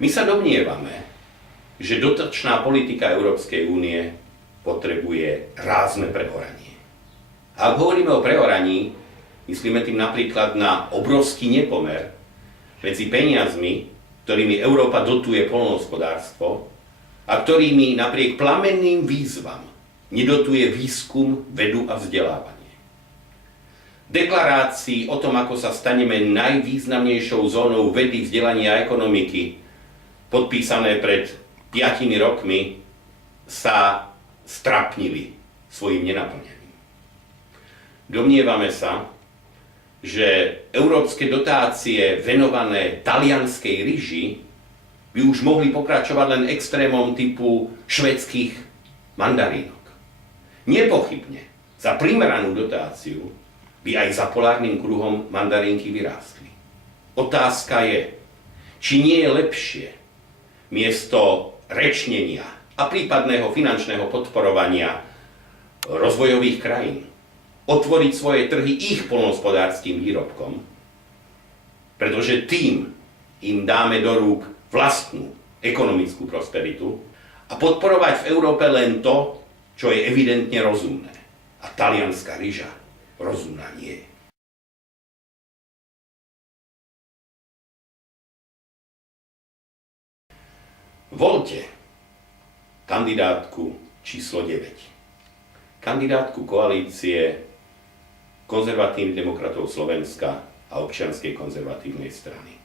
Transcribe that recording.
My sa domnievame, že dotačná politika Európskej únie potrebuje rázne prehoranie. A ak hovoríme o prehoraní, myslíme tým napríklad na obrovský nepomer medzi peniazmi, ktorými Európa dotuje poľnohospodárstvo a ktorými napriek plamenným výzvam nedotuje výskum, vedu a vzdelávanie. Deklarácii o tom, ako sa staneme najvýznamnejšou zónou vedy, vzdelania a ekonomiky, podpísané pred 5 rokmi, sa strapnili svojim nenaplnením. Domnievame sa, že európske dotácie venované talianskej ryži by už mohli pokračovať len extrémom typu švédskych mandarínok. Nepochybne za primeranú dotáciu by aj za polárnym kruhom mandarínky vyrástli. Otázka je, či nie je lepšie miesto rečnenia a prípadného finančného podporovania rozvojových krajín otvoriť svoje trhy ich poľnohospodárskym výrobkom, pretože tým im dáme do rúk vlastnú ekonomickú prosperitu a podporovať v Európe len to, čo je evidentne rozumné. A talianská ryža rozumná nie je. Voľte kandidátku číslo 9. Kandidátku koalície Konzervatívnych demokratov Slovenska a Občianskej konzervatívnej strany.